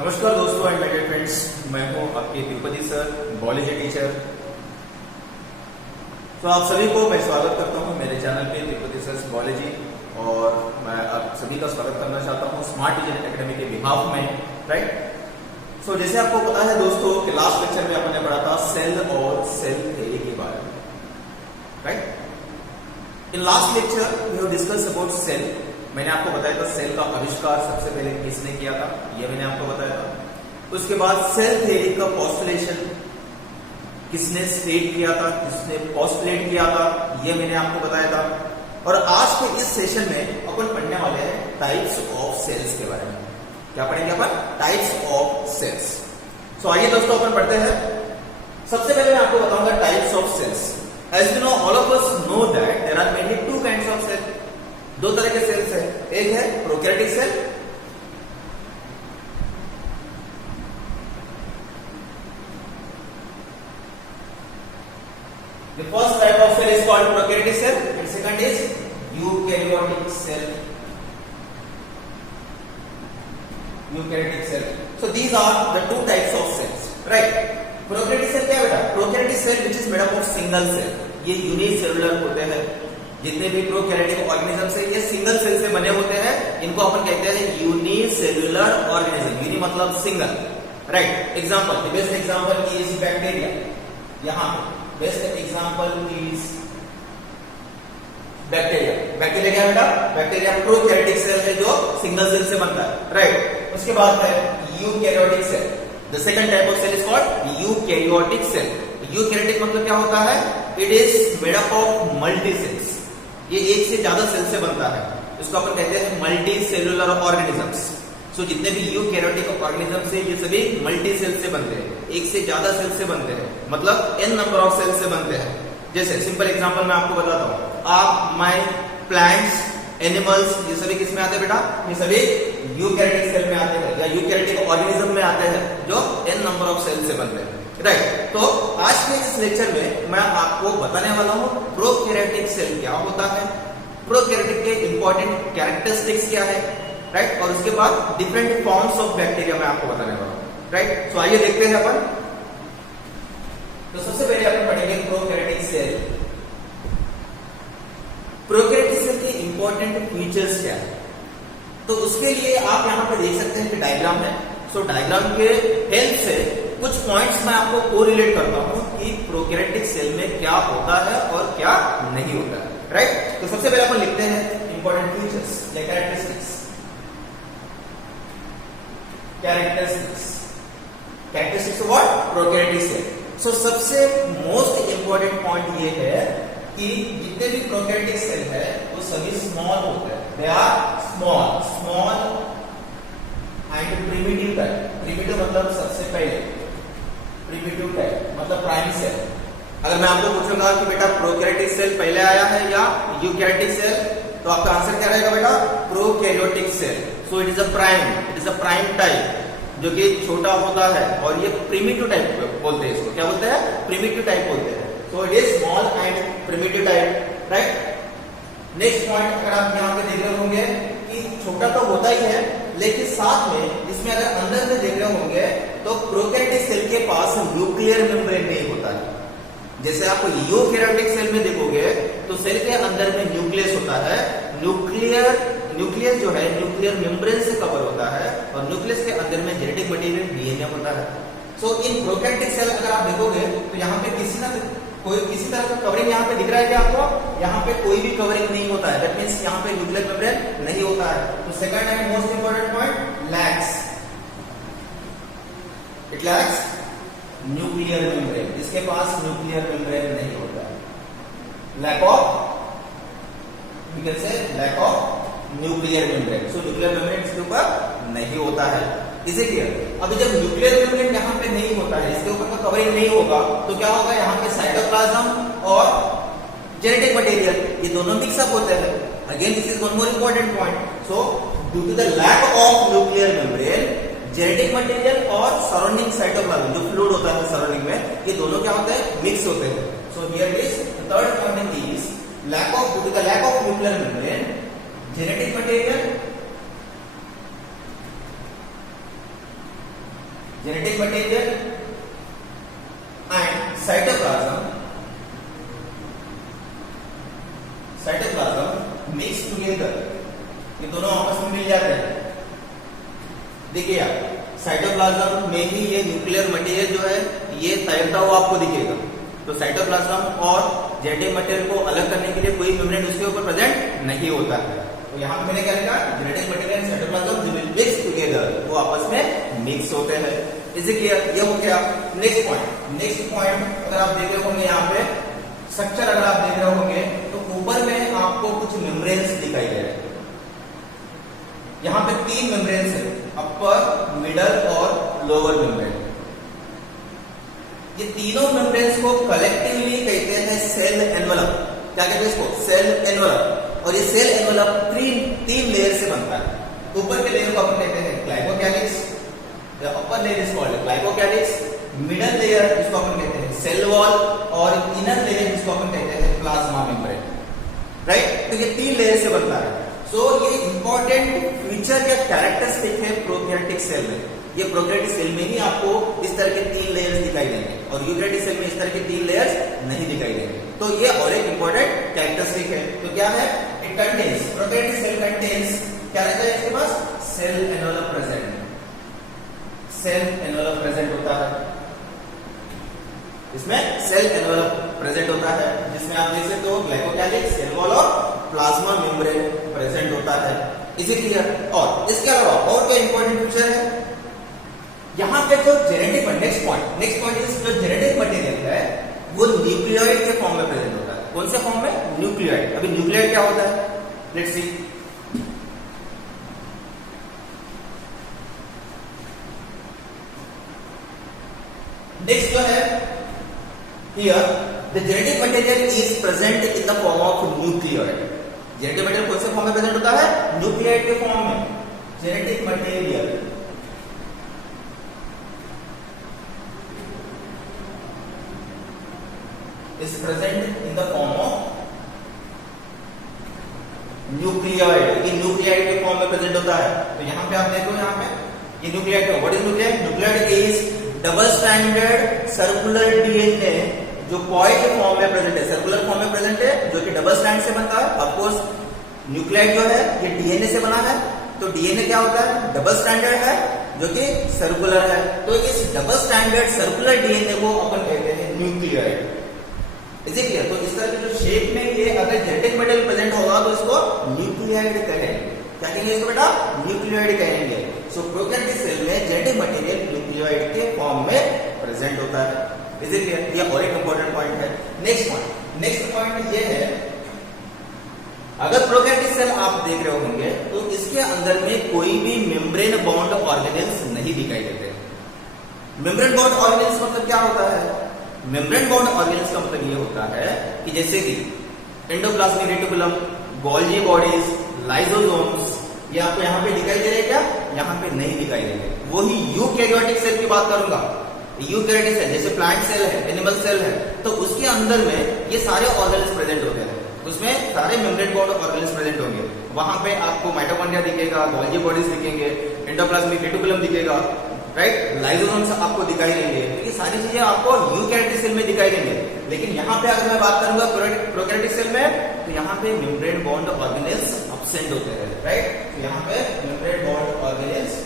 नमस्कार दोस्तों एंड मेरे फ्रेंड्स, मैं हूं आपके तिरुपति सर, बायोलॉजी टीचर। तो आप सभी को मैं स्वागत करता हूं मेरे चैनल पे तिरुपति सर बायोलॉजी। और मैं आप सभी का स्वागत करना चाहता हूं स्मार्ट टीचर एकेडमी के बिहाफ में, राइट। सो जैसे आपको पता है दोस्तों कि लास्ट लेक्चर में अपन ने पढ़ा था सेल और सेल थ्योरी के बारे में, right. In last lecture we have discuss about cell. मैंने आपको बताया था सेल का आविष्कार सबसे पहले किसने किया था, ये मैंने आपको बताया था। उसके बाद सेल थ्योरी का पोस्टुलेशन किसने स्टेट किया था, किसने पोस्टुलेट किया था, ये मैंने आपको बताया था। और आज के इस सेशन में अपन पढ़ने वाले हैं टाइप्स ऑफ सेल्स के बारे में। क्या पढ़ेंगे अपन? Types of cells. सो आइए दोस्तों अपन पढ़ते हैं। सबसे पहले मैं आपको बताऊंगा types of cells. As you know, all of us know that there are mainly two kinds of cell. दो तरह के सेल्स है, एक है prokaryotic cell, the first type of cell is called prokaryotic cell and second is eukaryotic cell. Eukaryotic cell. So these are the two types of cells, right? Prokaryotic cell क्या बेटा? Prokaryotic cell which is made up of single cell. ये unicellular होते हैं। जितने भी prokaryotic organisms है ये single cell से बने होते हैं। इनको अपन कहते हैं यूनिसेलुलर ऑर्गेनिज्म। यूनि मतलब single, right. Example, the best example is bacteria. यहां best example is bacteria. Bacteria क्या बेटा? बैक्टीरिया प्रोकैरियोटिक सेल है जो सिंगल सेल से बनता है, राइट। उसके बाद है eukaryotic cell. The second type of cell is called eukaryotic cell. Eukaryotic मतलब क्या होता है? It is made up of multi cells. ये एक से ज्यादा सेल से बनता है। इसको अपन कहते हैं मल्टी सेलुलर ऑर्गेनिजम्स। सो जितने भी यूकैरियोटिक ऑर्गेनिजम्स है ये सभी मल्टी सेल से बनते हैं, एक से ज्यादा सेल से बनते हैं, मतलब n नंबर ऑफ सेल से बनते हैं। जैसे सिंपल एग्जांपल मैं आपको बताता हूं, आप, मैं, प्लांट्स, एनिमल्स, ये सभी किस में आते हैं बेटा? ये सभी यूकैरियोटिक सेल में आते हैं या यूकैरियोटिक ऑर्गेनिज्म में आते हैं जो n नंबर ऑफ सेल से बनते हैं, राइट। तो आज के इस लेक्चर में मैं आपको बताने वाला हूं प्रोकैरियोटिक सेल क्या होता है, प्रोकैरियोटिक के इंपॉर्टेंट कैरेक्टरिस्टिक्स क्या है, राइट। और उसके बाद डिफरेंट फॉर्म्स ऑफ बैक्टीरिया मैं आपको बताने वाला हूं, राइट। तो आइए देखते हैं अपन। तो सबसे पहले अपन पढ़ेंगे प्रोकैरियोटिक सेल। प्रोकैरियोटिक सेल के इंपॉर्टेंट फीचर्स क्या है, तो उसके लिए आप यहां पर देख सकते हैं कि डायग्राम है। सो डायग्राम के हेल्प से कुछ पॉइंट्स मैं आपको कोरिलेट करता हूं कि प्रोकैरियोटिक सेल में क्या होता है और क्या नहीं होता है, राइट। तो सबसे पहले अपन लिखते हैं इंपॉर्टेंट फीचर्स या characteristics. Characteristics what? Prokaryotic cell. So सबसे मोस्ट इंपॉर्टेंट पॉइंट ये है कि जितने भी प्रोकैरियोटिक सेल है वो सभी स्मॉल होते हैं। They are small and primitive type. Primitive मतलब सबसे पहले, प्रिमिटिव टाइप मतलब प्राइमरी सेल। अगर मैं आपको पूछूंगा कि बेटा प्रोकैरियोटिक सेल पहले आया है या यूकैरियोटिक सेल, तो आपका आंसर क्या रहेगा बेटा? Prokaryotic cell. So it is a prime type जो कि छोटा होता है, और ये प्रिमिटिव टाइप बोलते हैं इसको। क्या बोलते हैं? प्रिमिटिव टाइप बोलते हैं। सो it is small and primitive type, right. Next point अगर आप यहाँ पे देख रहे होंगे कि छोटा तो होता ही है, लेकिन साथ में इसमें अगर अंदर में देख रहे होंगे तो प्रोकैरियोटिक सेल के पास न्यूक्लियर मेम्ब्रेन नहीं होता है। जैसे आप यूकैरियोटिक सेल में देखोगे तो सेल के अंदर में न्यूक्लियस होता है। न्यूक्लियस जो है न्यूक्लियर मेम्ब्रेन से कवर होता है, और न्यूक्लियस के अंदर में जेनेटिक मटेरियल डीएनए होता है। सो इन प्रोकैरियोटिक सेल अगर आप देखोगे तो यहाँ पे किसी तरह का कवरिंग यहाँ पे दिख रहा है क्या आपको? यहाँ पे कोई भी कवरिंग नहीं होता है। दैट मींस यहाँ पे न्यूक्लियर मेम्ब्रेन नहीं होता है। तो second and most important point, lacks. It lacks nuclear membrane. इसके पास न्यूक्लियर मेम्ब्रेन नहीं होता है। Lack of nuclear membrane. So nuclear membrane इसके ऊपर नहीं होता है। इसे क्लियर? अभी जब न्यूक्लियर मेम्ब्रेन यहाँ पे नहीं होता है, इसके ऊपर तो कवरिंग नहीं होगा, तो क्या होगा? यहाँ पे साइटोप्लाज्म और जेनेटिक मटेरियल ये दोनों मिक्सअप होते हैं। Again this is one more important point. So due to the lack of nuclear membrane, genetic material और सराउंडिंग साइटोप्लाज्म जो फ्लूइड होता है सराउंडिंग में, ये दोनों क्या होते हैं? मिक्स होते हैं। So here is the third point is due to the lack of nuclear membrane, genetic material material and cytoplasm mix together, ये दोनों आपस में मिल जाते हैं। देखिए आप साइटोप्लाज्म में ही ये न्यूक्लियर मटेरियल जो है ये तैरता हुआ आपको दिखेगा। तो साइटोप्लाज्म और जेनेटिक मटेरियल को अलग करने के लिए कोई मेम्ब्रेन उसके ऊपर प्रेजेंट नहीं होता है। तो यहाँ पे मैंने क्या लिखा, जेनेटिक मटेरियल साइटोप्लाज्म जो विल मिक्स टुगेदर, वो आपस में मिक्स होते हैं। Is it clear? ये हो गया। नेक्स्ट पॉइंट अगर आप देख रहे होंगे यहाँ पे स्ट्रक्चर अगर आप देख रहे होंगे तो ऊपर में आपको कुछ मेम्ब्रेन्स दिखाई दे रहे हैं। यहाँ पे 3 मेम्ब्रेन्स है, अपर, मिडल और लोअर मेम्ब्रेन। ये तीनों मेम्ब्रेन्स को कलेक्टिवली कहते हैं सेल एनवलप। क्या कहते हैं इसको? Cell envelope. और ये सेल एनवलप 3 लेयर से बनता है। ऊपर के लेयर को अपन कहते हैं glycocalyx, the upper layer is called glycocalyx, middle layer जिसको अपन कहते हैं सेल वॉल, और इनर लेयर जिसको अपन कहते हैं प्लाज्मा मेम्ब्रेन। राइट? तो ये 3 लेयर से बनता है। सो ये इंपॉर्टेंट फीचर या कैरेक्टरिस्टिक है प्रोकैरियोटिक सेल में। ये प्रोकैरियोटिक सेल में ही आपको इस तरह के 3 लेयर्स दिखाई देंगे और यूकैरियोटिक सेल में इस तरह के 3 लेयर्स नहीं दिखाई देंगे। तो ये और एक इंपॉर्टेंट कैरेक्टरिस्टिक है। तो क्या है? It contains, prokaryotic cell contains, क्या रहता है इसके पास? Cell envelope present. Cell envelope present होता है, इसमें सेल एनवलप प्रेजेंट होता है, जिसमें आप देख सकते हो ग्लाइकोकैलिक्स, सेल वॉल और प्लाज्मा मेम्ब्रेन प्रेजेंट होता है। इसी क्लियर? और इसके अलावा और क्या इंपॉर्टेंट फीचर है यहाँ पे? जो जेनेटिक नेक्स्ट पॉइंट इज जो जेनेटिक मटेरियल है वो न्यूक्लियोइड के फॉर्म में प्रेजेंट होता है। कौन से फॉर्म में? न्यूक्लियोइड। अभी न्यूक्लियोइड क्या होता है? Let's see. नेक्स्ट जो है here the genetic material is present in the form of nucleoid. Genetic material कौन से फॉर्म में प्रेजेंट होता है? न्यूक्लियोइड के फॉर्म में। Genetic material is present in the form of nucleoid. ये न्यूक्लियोइड के फॉर्म में प्रेजेंट होता है। तो यहाँ पे आप देखो, यहाँ पे ये न्यूक्लियोइड है। What is nucleoid? Nucleoid is double stranded circular DNA जो कॉइल के फॉर्म में प्रेजेंट है, सर्कुलर फॉर्म में प्रेजेंट है, जो कि डबल स्ट्रैंड से बनता है। ऑफ कोर्स न्यूक्लियोइड जो है ये डीएनए से बना है। तो डीएनए क्या होता है? डबल स्ट्रैंडेड है जो कि सर्कुलर है। तो इस डबल स्ट्रैंडेड सर्कुलर डीएनए को अपन कहते हैं न्यूक्लियोइड। Is it clear? तो इस तरह के जो शेप में ये अगर जेनेटिक मटेरियल प्रेजेंट होगा तो इसको न्यूक्लियोइड कहेंगे। क्या कहेंगे इसको बेटा? न्यूक्लियोइड कहेंगे। सो प्रोकैरियोटिक सेल में जेनेटिक मटेरियल न्यूक्लियोइड के फॉर्म में प्रेजेंट होता है। Is it clear? ये और एक इंपॉर्टेंट पॉइंट है। नेक्स्ट पॉइंट ये है, अगर प्रोकैरियोटिक सेल आप देख रहे होंगे तो इसके अंदर में कोई भी मेम्ब्रेन बाउंड ऑर्गेनेल्स नहीं दिखाई देते। मेम्ब्रेन बाउंड ऑर्गेनेल्स मतलब क्या होता है? मेम्ब्रेन बाउंड ऑर्गेनेल्स का मतलब ये होता है कि जैसे कि endoplasmic reticulum, Golgi bodies, lysosomes, ये आपको यहाँ पे दिखाई दे रहे हैं क्या? यहाँ पे नहीं दिखाई देंगे। वही यूकैरियोटिक सेल की बात करूंगा। यूकैरियोटिक सेल जैसे प्लांट सेल है, एनिमल सेल है, तो उसके अंदर में ये सारे ऑर्गेनेल्स प्रेजेंट होते हैं। उसमें सारे मेम्ब्रेन बाउंड ऑर्गेनेल्स प्रेजेंट होंगे। वहां पे आपको माइटोकॉन्ड्रिया दिखेगा, गोल्गी बॉडीज दिखेंगे, एंडोप्लाज्मिक रेटिकुलम दिखेगा, राइट? लाइसोसोम्स आपको दिखाई देंगे। ये सारी चीजें आपको यूकैरियोटिक सेल में दिखाई देंगे। लेकिन यहाँ पे अगर मैं बात करूंगा प्रोकैरियोटिक सेल में, तो यहाँ पे मेम्ब्रेन बाउंड ऑर्गेनेल्स एब्सेंट होते हैं, राइट? तो यहाँ पे मेम्ब्रेन बाउंड ऑर्गेनेल्स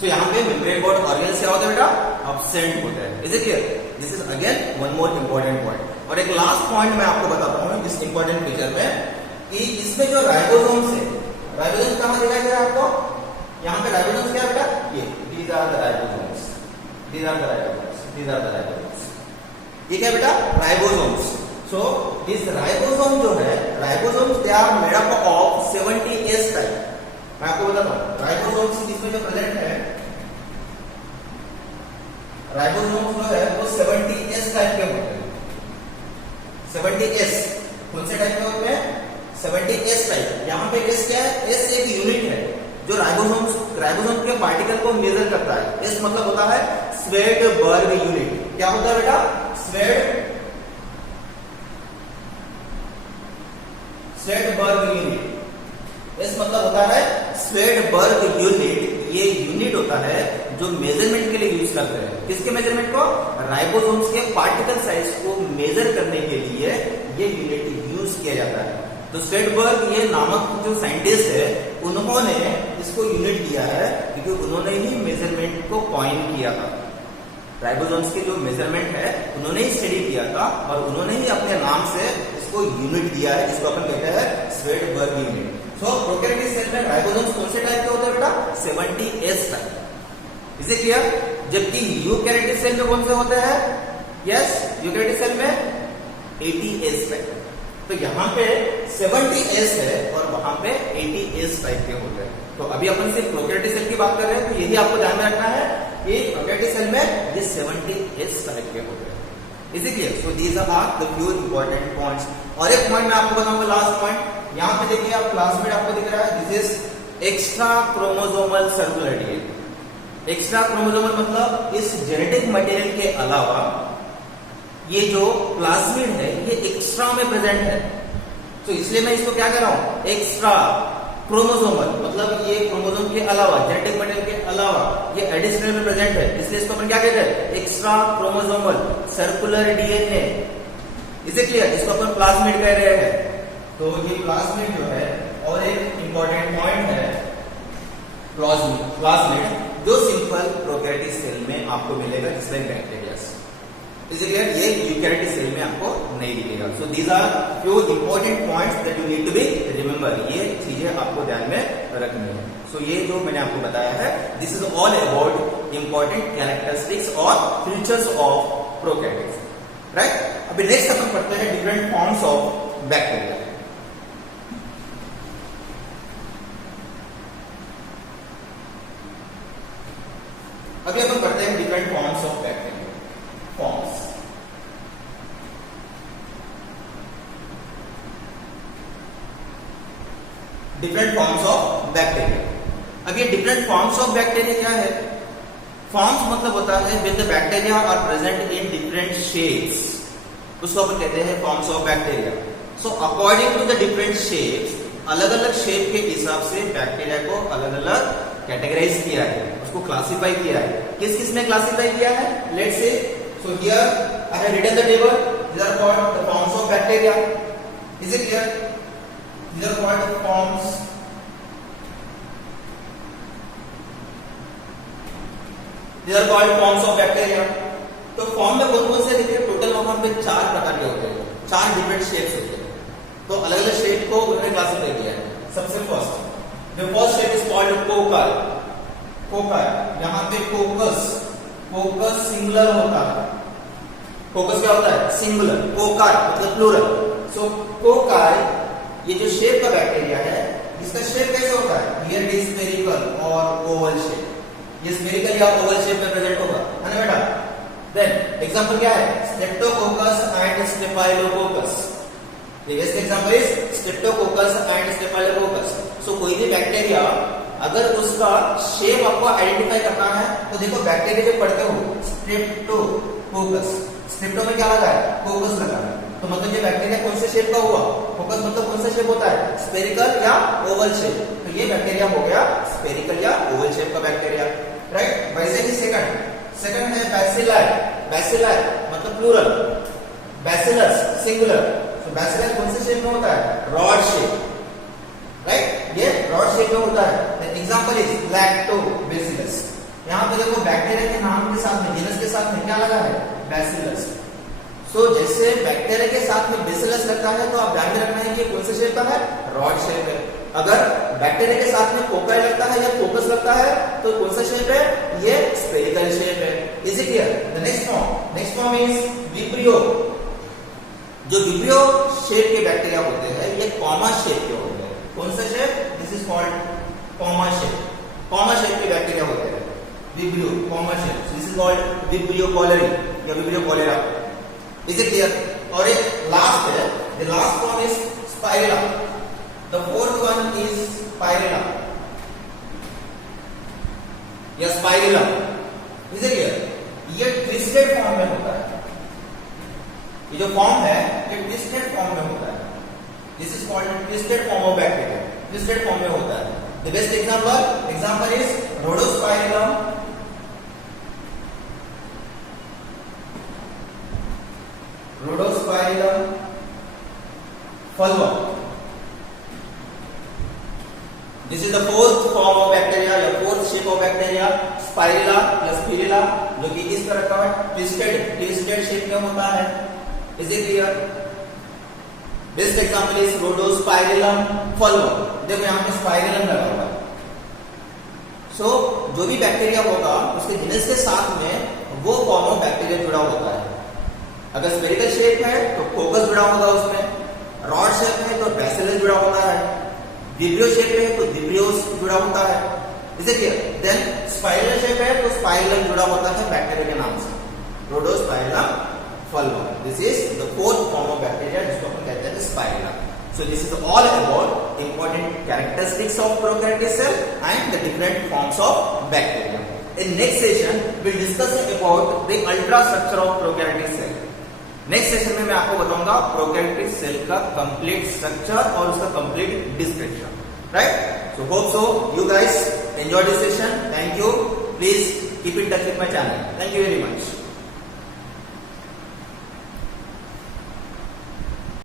तो यहाँ पे मेम्ब्रेन बाउंड ऑर्गेनेल्स क्या होता है बेटा? एब्सेंट होता है। Is it clear? This is again one more important point. और एक लास्ट पॉइंट मैं आपको बताता हूँ इस इंपॉर्टेंट फीचर में कि इसमें जो राइबोसोम्स है, राइबोसोम्स कहाँ दिखाई दे रहा है आपको? यहाँ पे राइबोसोम्स क्या है बेटा? ये these are the ribosomes, these are the ribosomes, these are the ribosomes. ये क्या बेटा? राइबोसोम्स। सो दिस राइबोसोम जो है, ribosomes they are made up of 70S type. मैं आपको बताता हूँ राइबोसोम्स इसमें जो प्रेजेंट है, राइबोसोम्स जो है वो 70S टाइप के होते हैं। 70S कौन से टाइप के होते हैं? 70S type. यहाँ पे S क्या है? S एक यूनिट है जो राइबोसोम के पार्टिकल को मेजर करता है। S मतलब होता है स्वेडबर्ग यूनिट। क्या होता है बेटा? Svedberg unit. इस मतलब होता है स्वेडबर्ग यूनिट। ये यूनिट होता है जो मेजरमेंट के लिए यूज करते हैं। किसके मेजरमेंट को? राइबोसोम्स के पार्टिकल साइज को मेजर करने के लिए ये यूनिट यूज किया जाता है। तो स्वेडबर्ग ये नामक जो साइंटिस्ट है उन्होंने इसको यूनिट दिया है क्योंकि उन्होंने ही मेजरमेंट को कॉइन किया था। राइबोसोम्स की जो मेजरमेंट है उन्होंने ही स्टडी किया था और उन्होंने ही अपने नाम से इसको यूनिट दिया है, जिसको अपन कहते हैं स्वेडबर्ग यूनिट। सो प्रोकैरियोटिक सेल में राइबोसोम्स कौन से टाइप के होते हैं बेटा? 70S type. इसे क्लियर? जबकि यूकैरियोटिक सेल में कौन से होते हैं? यस, यूकैरियोटिक सेल में 80S टाइप। तो यहाँ पे 70S है और वहां पे 80S टाइप के होते हैं। तो अभी अपन सिर्फ प्रोकैरियोटिक सेल की बात कर रहे हैं, तो यही आपको ध्यान में रखना है कि प्रोकैरियोटिक सेल में ये 70S टाइप के होते हैं। Is it clear? So these are the few important points. और एक पॉइंट मैं आपको बताऊंगा, लास्ट पॉइंट। यहाँ पे देखिए आप क्लासमेट आपको दिख रहा है, this is extra chromosomal circular DNA. Extra chromosomal मतलब इस जेनेटिक मटेरियल के अलावा ये जो प्लाज्मिड है ये एक्स्ट्रा में प्रेजेंट है। तो इसलिए मैं इसको क्या कर रहा हूं? एक्स्ट्रा क्रोमोसोमल मतलब ये क्रोमोसोम के अलावा, जेनेटिक मटेरियल के अलावा ये एडिशनल में प्रेजेंट है, इसलिए इसको अपन क्या कहते हैं? Extra chromosomal circular DNA. इसे क्लियर? इसको अपन प्लाज्मिड कह रहे हैं। तो ये प्लाज्मिड जो है, और एक इंपॉर्टेंट पॉइंट है प्लाज्मिड जो सिंपल प्रोकैरियोटिक सेल में आपको मिलेगा, जिसमें बैक्टीरिया। इसे क्लियर? ये यूकैरियोटिक सेल में आपको नहीं दिखेगा। So these are few important points that you need to be remember. ये चीजें आपको ध्यान में रखनी है। सो ये जो मैंने आपको बताया है, this is all about important characteristics और फीचर्स ऑफ प्रोकैरियोटिक, राइट? अभी नेक्स्ट अपन पढ़ते हैं डिफरेंट फॉर्म्स ऑफ बैक्टीरिया। अभी अपन पढ़ते हैं different forms of bacteria. Forms different forms of bacteria. अब ये डिफरेंट फॉर्म्स ऑफ बैक्टीरिया क्या है? फॉर्म्स मतलब होता है when the bacteria are present in different shapes, उसको अपन कहते हैं forms of bacteria. So according to the different shapes, अलग अलग शेप के हिसाब से बैक्टीरिया को अलग अलग कैटेगराइज किया है, उसको क्लासिफाई किया है। किस किस में क्लासिफाई किया है? Let's say, so here I have written the table. These are called the forms of bacteria. Is it clear? These are called the forms. These are called forms of bacteria. तो form में कौन कौन से देखिए, total वहां पे 4 प्रकार के होते हैं, 4 डिफरेंट शेप्स होते हैं। तो अलग अलग शेप को उन्होंने क्लासिफाई किया है। सबसे first, the first shape is called coccus. Coccus, यहाँ पे कोकस, कोकस सिंगुलर होता है। फोकस क्या होता है? सिंगुलर। कोकार मतलब प्लूरल। सो कोकार ये जो शेप का बैक्टीरिया है, इसका शेप कैसे होता है? हियर इट इज स्फेरिकल और ओवल शेप। ये स्फेरिकल या ओवल शेप में प्रेजेंट होगा, है ना बेटा? देन एग्जांपल क्या है? Streptococcus and staphylococcus. The best example is Streptococcus and Staphylococcus. So कोई भी बैक्टीरिया अगर उसका शेप आपको आइडेंटिफाई करना है, तो देखो बैक्टीरिया जब पढ़ते हो स्ट्रेप्टोकोकस, स्ट्रेप्टो में क्या लगा है? कोकस लगा है। तो मतलब ये बैक्टीरिया कौन से शेप का हुआ? फोकस मतलब कौन सा शेप होता है? स्फेरिकल या ओवल शेप। तो ये बैक्टीरिया हो गया स्फेरिकल या ओवल शेप का बैक्टीरिया, राइट? वैसे ही सेकंड है बैसिलाई। बैसिलाई मतलब प्लूरल, बैसिलस सिंगुलर। तो बैसिलस कौन से शेप में होता है? Rod shape, right? ये रॉड शेप में होता है। Example is lactobacillus. यहाँ पे देखो बैक्टीरिया के नाम के साथ में, जीनस के साथ में क्या लगा है? बैसिलस। सो जैसे बैक्टीरिया के साथ में बैसिलस लगता है, तो आप ध्यान में रखना है कि कौन से शेप का है? रॉड शेप है। अगर बैक्टीरिया के साथ में कोकाई लगता है या फोकस लगता है, तो कौन सा शेप है? ये स्फेरिकल शेप है। Is it clear? The next form is vibrio. जो विब्रियो शेप के बैक्टीरिया होते हैं, ये कॉमा शेप के होते हैं। कौन सा shape? This is called comma shape. Comma shape के बैक्टीरिया होते हैं vibrio, comma shape. This is called vibrio cholerae या vibrio cholera. Is it clear? और एक लास्ट है, the last form is spirilla. The fourth one is spirilla या spirilla. Is it clear? ये twisted form में होता है। ये जो फॉर्म है ये ट्विस्टेड फॉर्म में होता है। This is called twisted form of bacteria, twisted form में होता है। The best example is rhodospirillum, rhodospirillum fulvum. This is the fourth form of bacteria या fourth shape of bacteria, spirilla plus spirilla, जो कि इस तरह का twisted shape में होता है। Is it clear? Best example is Rhodospirillum fulvum। देखो यहाँ पे spirillum लगा हुआ है। So जो भी बैक्टीरिया होगा उसके जिनस के साथ में वो फॉर्म ऑफ बैक्टीरिया जुड़ा होता है। अगर स्फेरिकल शेप है तो फोकस जुड़ा होगा उसमें, रॉड शेप है तो बैसिलस जुड़ा होता है, विब्रियो शेप है तो विब्रियोस जुड़ा होता है। Is it clear? Then spiral shape है तो स्पाइरलम जुड़ा होता है बैक्टीरिया के नाम से, rhodospirillum fulvum. This is the fourth form of bacteria जिसको हम कहते हैं spirillum. So this is all about important characteristics of prokaryotic cell and the different forms of bacteria. In next session we'll discuss about the ultra structure of prokaryotic cell। Next session में मैं आपको बताऊंगा prokaryotic cell का complete structure और उसका complete description, right? So hope so you guys enjoy this session. Thank you. Please keep in touch with my channel. Thank you very much.